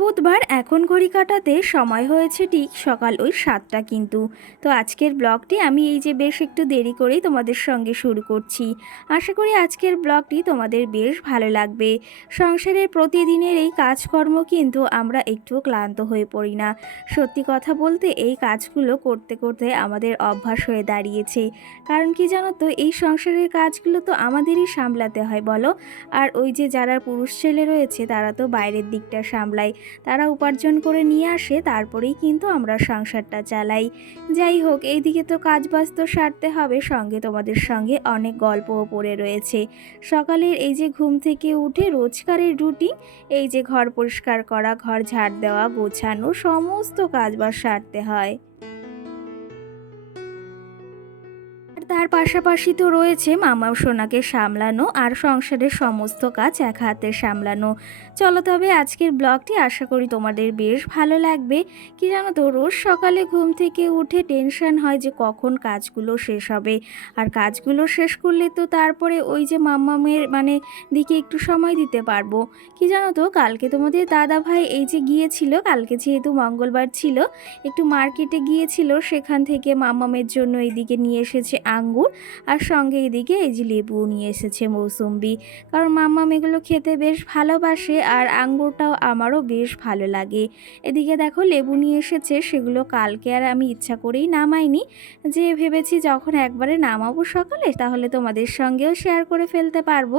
বুধবার এখন ঘড়ি কাটাতে সময় হয়েছে ঠিক সকাল ওই সাতটা কিন্তু। তো আজকের ব্লগটি আমি এই যে বেশ একটু দেরি করেই তোমাদের সঙ্গে শুরু করছি। আশা করি আজকের ব্লগটি তোমাদের বেশ ভালো লাগবে। সংসারের প্রতিদিনের এই কাজকর্ম কিন্তু আমরা একটু ক্লান্ত হয়ে পড়ি না। সত্যি কথা বলতে এই কাজগুলো করতে করতে আমাদের অভ্যাস হয়ে দাঁড়িয়েছে। কারণ কি জানো তো, এই সংসারের কাজগুলো তো আমাদেরই সামলাতে হয় বলো। আর ওই যে যারা পুরুষ ছেলে রয়েছে তারা তো বাইরের দিকটা সামলায়। তারা উপার্জন করে নিয়ে আসে, তারপরেই কিন্তু আমরা সংসারটা চালাই। যাই হোক, এইদিকে তো কাজ বাজ তো সারতে হবে, সঙ্গে তোমাদের সঙ্গে অনেক গল্পও পড়ে রয়েছে। সকালের এই যে ঘুম থেকে উঠে রোজকারের রুটিন এই যে ঘর পরিষ্কার করা, ঘর ঝাড় দেওয়া, গোছানো, সমস্ত কাজ বাজ সারতে হয়। তার পাশাপাশি তো রয়েছে মামা সোনাকে সামলানো আর সংসারের সমস্ত কাজ এক হাতে সামলানো। চলো তবে আজকের ব্লগটি আশা করি তোমাদের বেশ ভালো লাগবে। কি জানো তো, রোজ সকালে ঘুম থেকে উঠে টেনশন হয় যে কখন কাজগুলো শেষ হবে। আর কাজগুলো শেষ করলে তো তারপরে ওই যে মাম্মামের মানে দিকে একটু সময় দিতে পারব। কি জানো তো, কালকে তোমাদের দাদা ভাই এই যে গিয়েছিল, কালকে যেহেতু মঙ্গলবার ছিল, একটু মার্কেটে গিয়েছিল, সেখান থেকে মাম্মামের জন্য এইদিকে নিয়ে এসেছে আঙ্গুর আর সঙ্গে এদিকে এই যে লেবু নিয়ে এসেছে মৌসুম্বি। কারণ মাম্মাম এগুলো খেতে বেশ ভালোবাসে আর আঙ্গুরটাও আমারও বেশ ভালো লাগে। এদিকে দেখো লেবু নিয়ে এসেছে, সেগুলো কালকে আর আমি ইচ্ছা করেই নামাইনি। যে ভেবেছি যখন একবারে নামাবো সকালে, তাহলে তোমাদের সঙ্গেও শেয়ার করে ফেলতে পারব।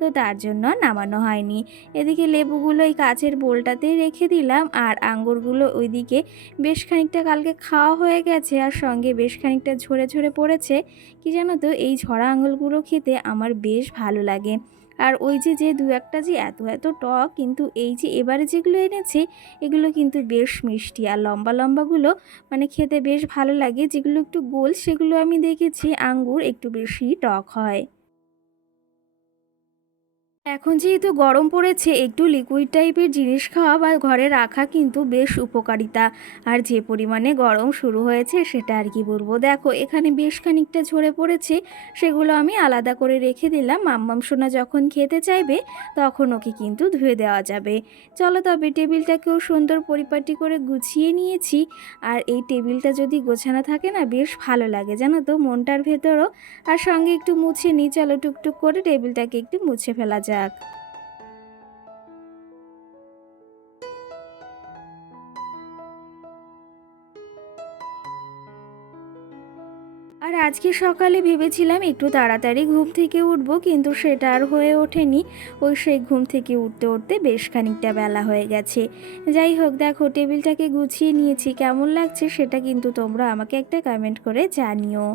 তো তার জন্য নামানো হয়নি। এদিকে লেবুগুলো এই কাচের বোলটাতেই রেখে দিলাম আর আঙ্গুরগুলো ওইদিকে বেশ খানিকটা কালকে খাওয়া হয়ে গেছে আর সঙ্গে বেশ খানিকটা ঝরে ঝরে পড়েছে। কি জানো তো, এই ঝরা আঙুলগুলো খেতে আমার বেশ ভালো লাগে। আর ওই যে যে দু একটা যে এত এত টক, কিন্তু এই যে এবারে যেগুলো এনেছে, এগুলো কিন্তু বেশ মিষ্টি। আর লম্বা লম্বাগুলো মানে খেতে বেশ ভালো লাগে। যেগুলো একটু গোল, সেগুলো আমি দেখেছি আঙ্গুর একটু বেশি টক হয়। এখন যেহেতু গরম পড়েছে, একটু লিকুইড টাইপের জিনিস খাওয়া বা ঘরে রাখা কিন্তু বেশ উপকারিতা। আর যে পরিমাণে গরম শুরু হয়েছে সেটা আর কি বলব। দেখো, এখানে বেশ খানিকটা ঝরে পড়েছে, সেগুলো আমি আলাদা করে রেখে দিলাম। মাম্মাম সোনা যখন খেতে চাইবে, তখন ওকে কিন্তু ধুয়ে দেওয়া যাবে। চলো তবে টেবিলটাকেও সুন্দর পরিপাটি করে গুছিয়ে নিয়েছি। আর এই টেবিলটা যদি গোছানো থাকে না, বেশ ভালো লাগে, জানো তো, মনটার ভেতরও। আর সঙ্গে একটু মুছে নিই, চলো টুকটুক করে টেবিলটাকে একটু মুছে ফেলা যাক। আর আজকে সকালে ভেবেছিলাম একটু তাড়াতাড়ি ঘুম থেকে উঠবো, কিন্তু সেটা আর হয়ে ওঠেনি। ওই সেই ঘুম থেকে উঠতে উঠতে বেশ খানিকটা বেলা হয়ে গেছে। যাই হোক, দেখো, টেবিলটাকে গুছিয়ে নিয়েছি। কেমন লাগছে সেটা কিন্তু তোমরা আমাকে একটা কমেন্ট করে জানিও।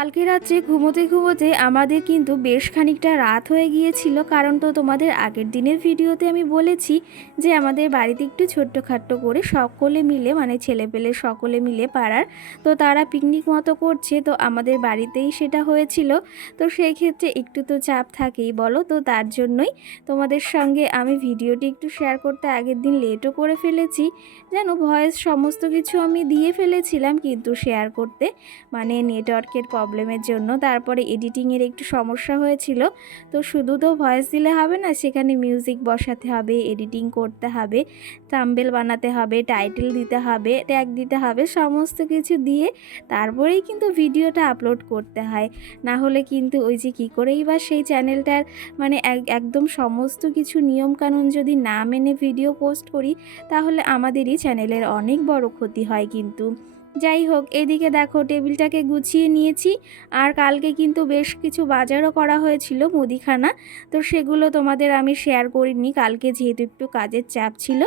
কালকে রাত্রে ঘুমোতে ঘুমোতে আমাদের কিন্তু বেশ খানিকটা রাত হয়ে গিয়েছিল। কারণ তো তোমাদের আগের দিনের ভিডিওতে আমি বলেছি যে আমাদের বাড়িতে একটু ছোট্টখাট্ট করে সকলে মিলে মানে ছেলেপেলে সকলে মিলে পাড়ার, তো তারা পিকনিক মতো করছে। তো আমাদের বাড়িতেই সেটা হয়েছিল। তো সেই ক্ষেত্রে একটু তো চাপ থাকেই বলো। তো তার জন্যই তোমাদের সঙ্গে আমি ভিডিওটি একটু শেয়ার করতে আগের দিন লেটও করে ফেলেছি। যেন ভয়েস সমস্ত কিছু আমি দিয়ে ফেলেছিলাম কিন্তু শেয়ার করতে মানে নেটওয়ার্কের প্রবলেম প্রবলেমের জন্য। তারপরে এডিটিংয়ের একটু সমস্যা হয়েছিল। তো শুধু তো ভয়েস দিলে হবে না, সেখানে মিউজিক বসাতে হবে এডিটিং করতে হবে থাম্বেল বানাতে হবে টাইটেল দিতে হবে ট্যাগ দিতে হবে, সমস্ত কিছু দিয়ে তারপরেই কিন্তু ভিডিওটা আপলোড করতে হয়। না হলে কিন্তু ওই যে কী করেই বা সেই চ্যানেলটার মানে এক- একদম সমস্ত কিছু নিয়মকানুন যদি না মেনে ভিডিও পোস্ট করি, তাহলে আমাদেরই চ্যানেলের অনেক বড় ক্ষতি হয় কিন্তু। যাই হোক, এদিকে দেখো টেবিলটাকে গুছিয়ে নিয়েছি আর কালকে কিন্তু বেশ কিছু বাজারও করা হয়েছিল মুদিখানা। তো সেগুলো তোমাদের আমি শেয়ার করিনি, কালকে যেহেতু একটু কাজের চাপ ছিল,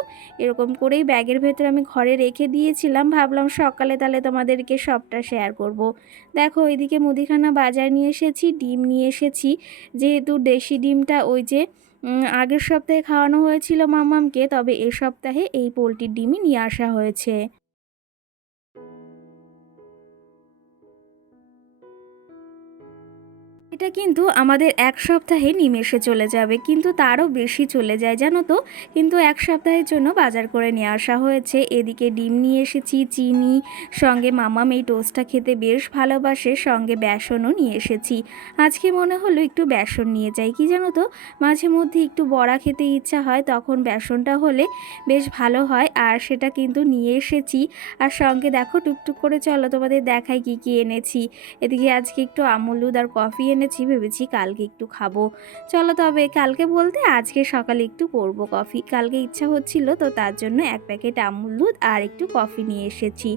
এরকম করেই ব্যাগের ভেতরে আমি ঘরে রেখে দিয়েছিলাম। ভাবলাম সকালে তাহলে তোমাদেরকে সবটা শেয়ার করব। দেখো এদিকে মুদিখানা বাজার নিয়ে এসেছি, ডিম নিয়ে এসেছি। যেহেতু দেশি ডিমটা ওই যে আগের সপ্তাহে খাওয়ানো হয়েছিল মামামকে, তবে এ সপ্তাহে এই পোলট্রির ডিমই নিয়ে আসা হয়েছে। এটা কিন্তু আমাদের এক সপ্তাহে নিমেষে চলে যাবে, কিন্তু তারও বেশি চলে যায়, জানো তো? কিন্তু এক সপ্তাহের জন্য বাজার করে নিয়ে আসা হয়েছে। এদিকে ডিম নিয়ে এসেছি, চিনি, সঙ্গে মামাম এই টোস্টটা খেতে বেশ ভালোবাসে, সঙ্গে বেসনও নিয়ে এসেছি। আজকে মনে হলো একটু বেসন নিয়ে যাই, কি জানো তো? মাঝে মধ্যে একটু বড়া খেতে ইচ্ছা হয়, তখন বেসনটা হলে বেশ ভালো হয়, আর সেটা কিন্তু নিয়ে এসেছি। আর সঙ্গে দেখো টুকটুক করে, চলো তোমাদের দেখাই কি কি এনেছি। এদিকে আজকে একটু আমুলুদ আর কফি এনেছি ভেবেছি কালকে একটু খাব। চলো তবে কালকে বলতে আজকে সকালে একটু করব কফি। কালকে ইচ্ছা হচ্ছিল তো তার জন্য এক প্যাকেট আমুল দুধ আর একটু কফি নিয়ে এসেছি।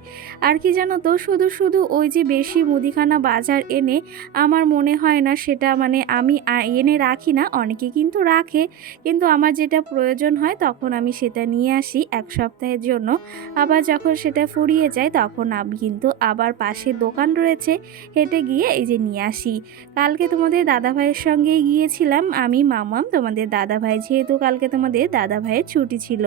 আর কি জানো তো, শুধু শুধু ওই যে বেশি মুদিখানা বাজার এনে আমার মনে হয় না সেটা মানে আমি এনে রাখি না, অনেকে কিন্তু রাখে। কিন্তু আমার যেটা প্রয়োজন হয় তখন আমি সেটা নিয়ে আসি এক সপ্তাহের জন্য। আবার যখন সেটা ফুরিয়ে যায় তখন আমি কিন্তু আবার পাশে দোকান রয়েছে, হেঁটে গিয়ে এই যে নিয়ে আসি। কালকে তোমাদের দাদা ভাইয়ের সঙ্গেই গিয়েছিলাম, আমি, মামাম, তোমাদের দাদা ভাই যেহেতু কালকে তোমাদের দাদা ভাইয়ের ছুটি ছিল।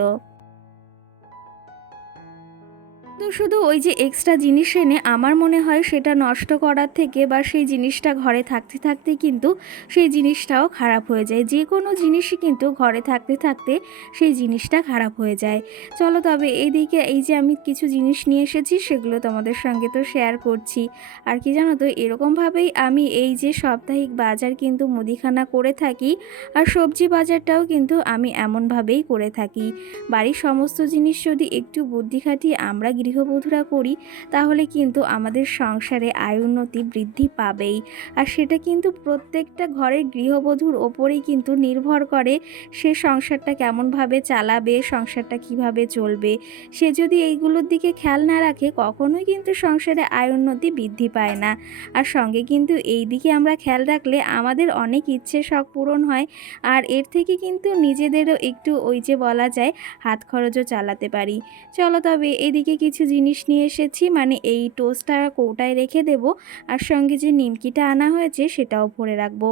তো শুধু ওই যে এক্সট্রা জিনিস এনে আমার মনে হয় সেটা নষ্ট করার থেকে বা সেই জিনিসটা ঘরে থাকতে থাকতে কিন্তু সেই জিনিসটাও খারাপ হয়ে যায়। যে কোনো জিনিসই কিন্তু ঘরে থাকতে থাকতে সেই জিনিসটা খারাপ হয়ে যায়। চলো তবে এইদিকে এই যে আমি কিছু জিনিস নিয়ে এসেছি সেগুলো তোমাদের সঙ্গে তো শেয়ার করছি। আর কি জানো তো, এরকমভাবেই আমি এই যে সাপ্তাহিক বাজার কিন্তু মুদিখানা করে থাকি আর সবজি বাজারটাও কিন্তু আমি এমনভাবেই করে থাকি। বাড়ির সমস্ত জিনিস যদি একটু বুদ্ধি খাটিয়ে আমরা গৃহবধূরা করি, তাহলে কিন্তু আমাদের সংসারে আয় উন্নতি বৃদ্ধি পাবেই। আর সেটা কিন্তু প্রত্যেকটা ঘরের গৃহবধূর ওপরেই কিন্তু নির্ভর করে সে সংসারটা কেমনভাবে চালাবে, সংসারটা কীভাবে চলবে। সে যদি এইগুলোর দিকে খেয়াল না রাখে, কখনোই কিন্তু সংসারে আয় উন্নতি বৃদ্ধি পায় না। আর সঙ্গে কিন্তু এই দিকে আমরা খেয়াল রাখলে আমাদের অনেক ইচ্ছে শখ পূরণ হয়, আর এর থেকে কিন্তু নিজেদেরও একটু ওই যে বলা যায়, হাত খরচও চালাতে পারি। চলো তবে এদিকে কিছু জিনিস নিয়ে এসেছি মানে এই টোস্টটা কৌটায় রেখে দেব আর সঙ্গে যে নিমকিটা আনা হয়েছে সেটাও ভরে রাখব।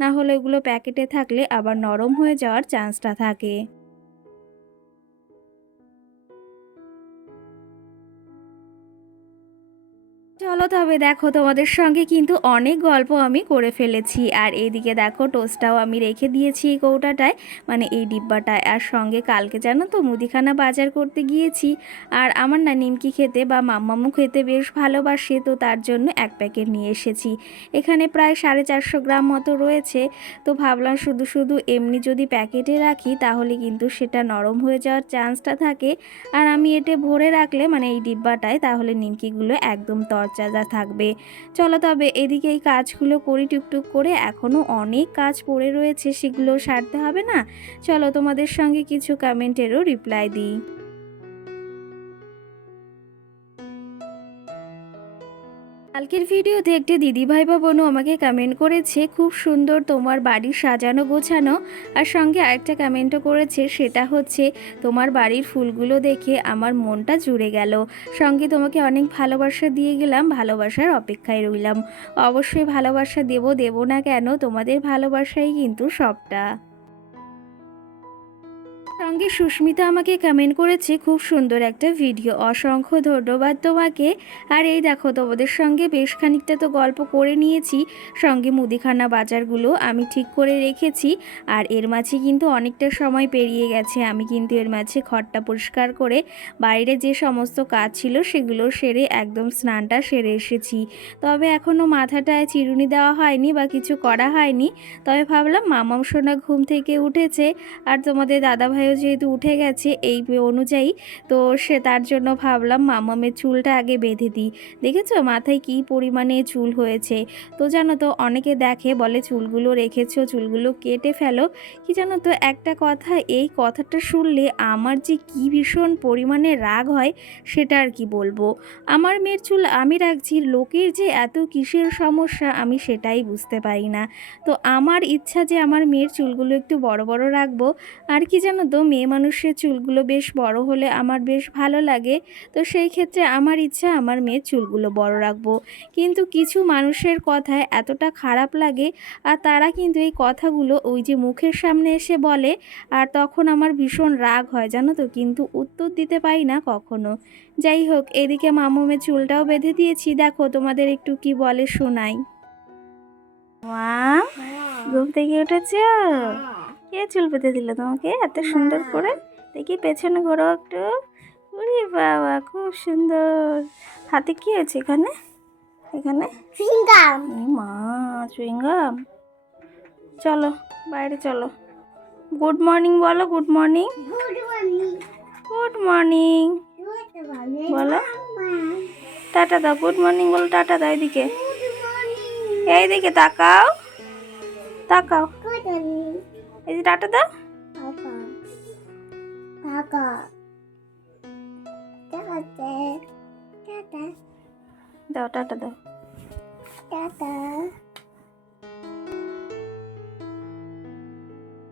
না হলে ওগুলো প্যাকেটে থাকলে আবার নরম হয়ে যাওয়ার চান্সটা থাকে। চলো তবে দেখো তোমাদের সঙ্গে কিন্তু অনেক গল্প আমি করে ফেলেছি। আর এইদিকে দেখো টোস্টটাও আমি রেখে দিয়েছি এই কৌটাটায় মানে এই ডিব্বাটায়। আর সঙ্গে কালকে জানো তো মুদিখানা বাজার করতে গিয়েছি। আর আমার না নিমকি খেতে বা মাম্মামু খেতে বেশ ভালোবাসে, তো তার জন্য এক প্যাকেট নিয়ে এসেছি। এখানে প্রায় সাড়ে চারশো গ্রাম মতো রয়েছে। তো ভাবলাম শুধু শুধু এমনি যদি প্যাকেটে রাখি, তাহলে কিন্তু সেটা নরম হয়ে যাওয়ার চান্সটা থাকে। আর আমি এটে ভরে রাখলে মানে এই ডিব্বাটায়, তাহলে নিমকিগুলো একদম তরচাজা থাকবে। চলো তবে এদিকে এই কাজগুলো করি টুকটুক করে। এখনও অনেক কাজ পড়ে রয়েছে, সেগুলো সারতে হবে না। চলো তোমাদের সঙ্গে কিছু কমেন্টেরও রিপ্লাই দিই। কালকের ভিডিওতে একটি দিদিভাই বা বোনও আমাকে কমেন্ট করেছে, খুব সুন্দর তোমার বাড়ি সাজানো গোছানো। আর সঙ্গে আরেকটা কমেন্টও করেছে, সেটা হচ্ছে তোমার বাড়ির ফুলগুলো দেখে আমার মনটা জুড়ে গেল। সঙ্গে তোমাকে অনেক ভালোবাসা দিয়ে গেলাম, ভালোবাসার অপেক্ষায় রইলাম। অবশ্যই ভালোবাসা দেব দেব না কেন, তোমাদের ভালোবাসাই কিন্তু সবটা। সঙ্গে সুস্মিতা আমাকে কমেন্ট করেছে, খুব সুন্দর একটা ভিডিও অসংখ্য ধন্যবাদ তোমাকে। আর এই দেখো, তোমাদের সঙ্গে বেশ খানিকটা তো গল্প করে নিয়েছি। সঙ্গে মুদিখানা বাজারগুলো আমি ঠিক করে রেখেছি। আর এর মাঝে কিন্তু অনেকটা সময় পেরিয়ে গেছে। আমি কিন্তু এর মাঝে ঘরটা পরিষ্কার করে বাইরে যে সমস্ত কাজ ছিল সেগুলো সেরে একদম স্নানটা সেরে এসেছি। তবে এখনও মাথাটায় চিরুনি দেওয়া হয়নি বা কিছু করা হয়নি। তবে ভাবলাম, মামাম সোনা ঘুম থেকে উঠেছে। আর তোমাদের দাদাভাইও যেহেতু উঠে গেছে এই অনুযায়ী, তো সে তার জন্য ভাবলাম মামামের চুলটা আগে বেঁধে দিই। দেখেছ? মাথায় কি পরিমাণে চুল হয়েছে? তো জানো তো, অনেকে দেখে বলে, চুলগুলো রেখেছো, চুলগুলো কেটে ফেলো। কি জানো তো, একটা কথা, এই কথাটা শুনলে আমার যে কি ভীষণ পরিমাণে রাগ হয়, সেটা আর কি বলব? আমার মেয়ের চুল আমি রাখছি, লোকের যে এত কিসের সমস্যা, আমি সেটাই বুঝতে পারি না। তো আমার ইচ্ছা যে আমার মেয়ের চুলগুলো একটু বড় বড় রাখব। আর কি জানো তো মেয়ে মানুষের চুলগুলো বেশ বড় হলে আমার বেশ ভালো লাগে। তো সেই ক্ষেত্রে আমার ইচ্ছা আমার মেয়ের চুলগুলো বড় রাখব। কিন্তু কিছু মানুষের কথায় এতটা খারাপ লাগে আর তারা কিন্তু এই কথাগুলো ওই যে মুখের সামনে এসে বলে আর তখন আমার ভীষণ রাগ হয় জানো তো? কিন্তু উত্তর দিতে পারি না কখনো। যাই হোক এদিকে মামুমের চুলটাও বেঁধে দিয়েছি। দেখো তোমাদের একটু কি বলে শোনাই। ঘুম থেকে উঠেছ? কে চুল পেতে দিল তোমাকে? এত সুন্দর করে? দেখি পেছনে ঘোরো একটু। উরি বাবা খুব সুন্দর। হাতে কি আছে এখানে? এখানে? মা চুইংগাম চলো বাইরে চলো। গুড মর্নিং বলো গুড মর্নিং। Good morning. বলো। টাটা দাও গুড মর্নিং বলো টাটা দাও এইদিকে এইদিকে তাকাও। তাকাও। এই যে টাটা দাও। দাও টাটা দাও। টাটা।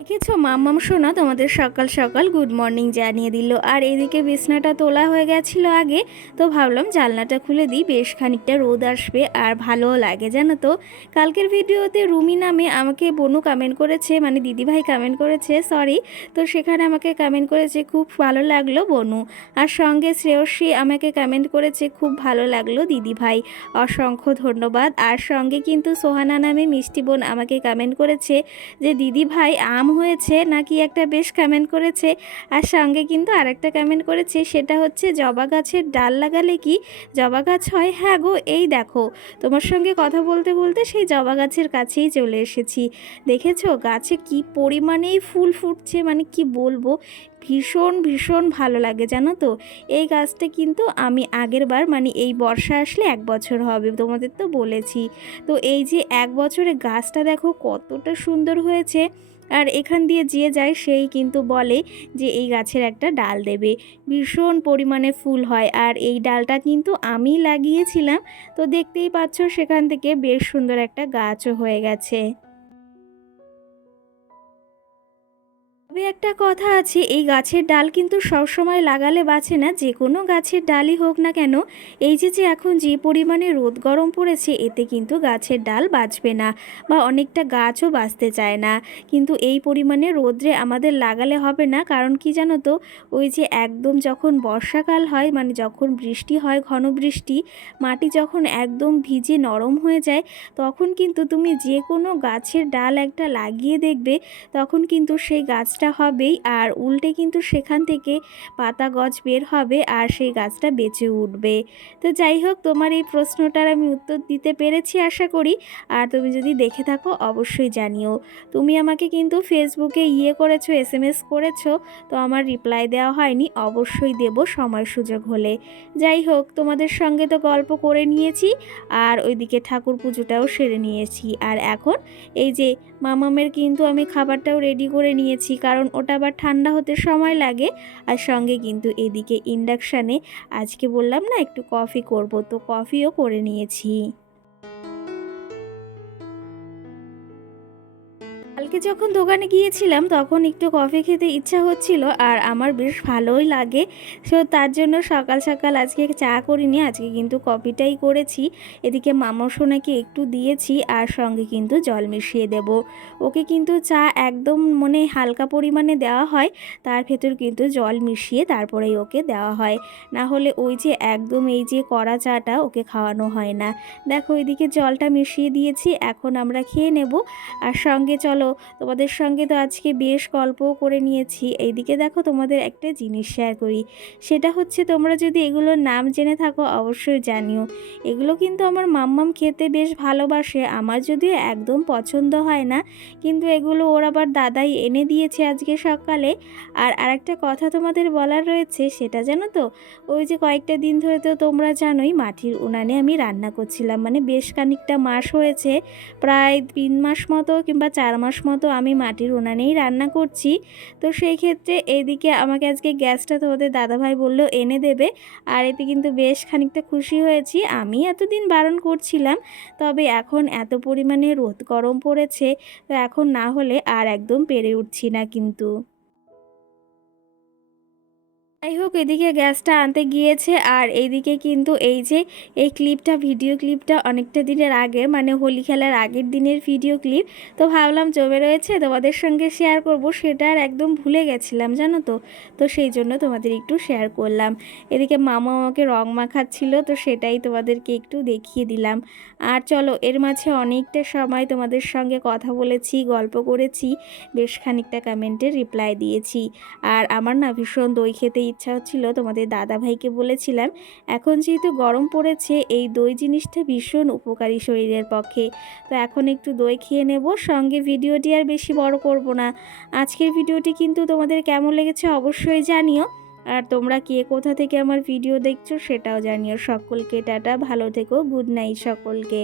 দেখেছ মাম্মাম শোনা তোমাদের সকাল সকাল গুড মর্নিং জানিয়ে দিল। আর এদিকে বিছনাটা তোলা হয়ে গেছিল আগে, তো ভাবলাম জানলাটা খুলে দিই, বেশ খানিকটা রোদ আসবে আর ভালোও লাগে, জানো তো। কালকের ভিডিওতে রুমি নামে আমাকে বনু কমেন্ট করেছে মানে দিদিভাই কমেন্ট করেছে সরি তো সেখানে আমাকে কমেন্ট করেছে, খুব ভালো লাগল বনু। আর সঙ্গে শ্রেয়সী আমাকে কমেন্ট করেছে, খুব ভালো লাগল দিদিভাই, অসংখ্য ধন্যবাদ। আর সঙ্গে কিন্তু সোহানা নামে মিষ্টি বোন আমাকে কমেন্ট করেছে যে দিদি ভাই আম হয়েছে নাকি একটা বেশ কমেন্ট করেছে। আর সঙ্গে কিন্তু আরেকটা কমেন্ট করেছে, সেটা হচ্ছে, জবা গাছের ডাল লাগালে কি জবা গাছ হয়? হ্যাঁ গো, এই দেখো। তোমার সঙ্গে কথা বলতে বলতে সেই জবা গাছের কাছেই চলে এসেছি। দেখেছ? গাছে কি পরিমাণেই ফুল ফুটছে মানে কি বলব? ভীষণ ভীষণ ভালো লাগে, জানো তো? এই গাছটা কিন্তু আমি আগের বার মানে এই বর্ষা আসলে এক বছর হবে, তোমাদের তো বলেছি। তো এই যে এক বছরে গাছটা দেখো কতটা সুন্দর হয়েছে। আর এখান দিয়ে যে যায়, সেই কিন্তু বলে যে এই গাছের একটা ডাল দেবে। ভীষণ পরিমাণে ফুল হয় আর এই ডালটা কিন্তু আমি লাগিয়েছিলাম। তো দেখতেই পাচ্ছ, সেখান থেকে বেশ সুন্দর একটা গাছও হয়ে গেছে। তবে একটা কথা আছে, এই গাছের ডাল কিন্তু সবসময় লাগালে বাঁচে না, যে কোনো গাছের ডালই হোক না কেন। এই যে যে এখন যে পরিমাণে রোদ গরম পড়েছে, এতে কিন্তু গাছের ডাল বাঁচবে না বা অনেকটা গাছও বাঁচতে চায় না। কিন্তু এই পরিমাণে রোদ্রে আমাদের লাগালে হবে না, কারণ কি জানো তো? ওই যে একদম যখন বর্ষাকাল হয় মানে যখন বৃষ্টি হয়, ঘন বৃষ্টি, মাটি যখন একদম ভিজে নরম হয়ে যায়, তখন কিন্তু তুমি যে কোনো গাছের ডাল একটা লাগিয়ে দেখবে, তখন কিন্তু সেই গাছটা হবেই আর উল্টে কিন্তু সেখান থেকে পাতা গছ বের হবে আর সেই গাছটা বেঁচে উঠবে। তো যাই হোক, তোমার এই প্রশ্নটার আমি উত্তর দিতে পেরেছি আশা করি। আর তুমি যদি দেখে থাকো, অবশ্যই জানিও। তুমি আমাকে কিন্তু ফেসবুকে ইয়ে করেছ, এস এম এস করেছ, তো আমার রিপ্লাই দেওয়া হয়নি। অবশ্যই দেব সময় সুযোগ হলে। যাই হোক, তোমাদের সঙ্গে তো গল্প করে নিয়েছি আর ওইদিকে ঠাকুর পুজোটাও সেরে নিয়েছি। আর এখন এই যে মামামের কিন্তু আমি খাবারটাও রেডি করে নিয়েছি, কারণ ওটা আবার ঠান্ডা হতে সময় লাগে। আর সঙ্গে কিন্তু এদিকে ইন্ডাকশানে আজকে বললাম না একটু কফি করব, তো কফিও করে নিয়েছি। কালকে যখন দোকানে গিয়েছিলাম, তখন একটু কফি খেতে ইচ্ছা হচ্ছিল আর আমার বেশ ভালোই লাগে। সো তার জন্য সকাল সকাল আজকে চা করিনি, আজকে কিন্তু কফিটাই করেছি। এদিকে মামা সোনাকে একটু দিয়েছি আর সঙ্গে কিন্তু জল মিশিয়ে দেব। ওকে কিন্তু চা একদম মানে হালকা পরিমাণে দেওয়া হয়, তার ভেতর কিন্তু জল মিশিয়ে তারপরেই ওকে দেওয়া হয়। না হলে ওই যে একদম এই যে কড়া চাটা ওকে খাওয়ানো হয় না। দেখো এদিকে জলটা মিশিয়ে দিয়েছি, এখন আমরা খেয়ে নেব। আর সঙ্গে চলো তোমাদের সঙ্গে তো আজকে বেশ গল্পও করে নিয়েছি। এইদিকে দেখো তোমাদের একটা জিনিস শেয়ার করি। সেটা হচ্ছে তোমরা যদি এগুলোর নাম জেনে থাকো অবশ্যই জানিও। এগুলো কিন্তু আমার মাম্মাম খেতে বেশ ভালোবাসে। আমার যদিও একদম পছন্দ হয় না, কিন্তু এগুলো ওর আবার দাদাই এনে দিয়েছে আজকে সকালে। আর আরেকটা কথা তোমাদের বলার রয়েছে, সেটা জানো তো? ওই যে কয়েকটা দিন ধরে তো তোমরা জানোই মাটির উনানে আমি রান্না করছিলাম। মানে বেশ খানিকটা মাস হয়েছে, প্রায় তিন মাস মতো কিংবা চার মাস মতো আমি মাটির উনানেই রান্না করছি। তো সেই ক্ষেত্রে এদিকে আমাকে আজকে গ্যাসটা তো ওদের দাদাভাই বলল, এনে দেবে। আর এতে কিন্তু বেশ খানিকটা খুশি হয়েছি। আমি এতদিন বারণ করছিলাম, তবে এখন এত পরিমাণে রোদ গরম পড়েছে, তো এখন না হলে আর একদম পেরে উঠছি না কিন্তু। যাই হোক, এদিকে গ্যাসটা আনতে গিয়েছে। আর এইদিকে কিন্তু এই যে, এই ক্লিপটা, ভিডিও ক্লিপটা অনেকটা দিনের আগে মানে হোলি খেলার আগের দিনের ভিডিও ক্লিপ। তো ভাবলাম জমে রয়েছে, তোমাদের সঙ্গে শেয়ার করব, সেটা আর একদম ভুলে গেছিলাম, জানো তো? তো সেই জন্য তোমাদের একটু শেয়ার করলাম। এদিকে মামা আমাকে রং মাখাচ্ছিল, তো সেটাই তোমাদেরকে একটু দেখিয়ে দিলাম। আর চলো, এর মাঝে অনেকটা সময় তোমাদের সঙ্গে কথা বলেছি, গল্প করেছি, বেশ খানিকটা কমেন্টের রিপ্লাই দিয়েছি। আর আমার না ভীষণ দই খেতে ইচ্ছা হচ্ছিল তোমাদের দাদা ভাইকে বলেছিলাম, এখন যেহেতু গরম পড়েছে, এই দই জিনিসটা ভীষণ উপকারী শরীরের পক্ষে। তো এখন একটু দই খেয়ে নেব, সঙ্গে ভিডিওটি আর বেশি বড় করব না। আজকের ভিডিওটি কিন্তু তোমাদের কেমন লেগেছে অবশ্যই জানিও, আর তোমরা কে কোথা থেকে আমার ভিডিও দেখছ সেটাও জানিও। সকলকে টাটা, ভালো থেকো, গুড নাইট সকলকে।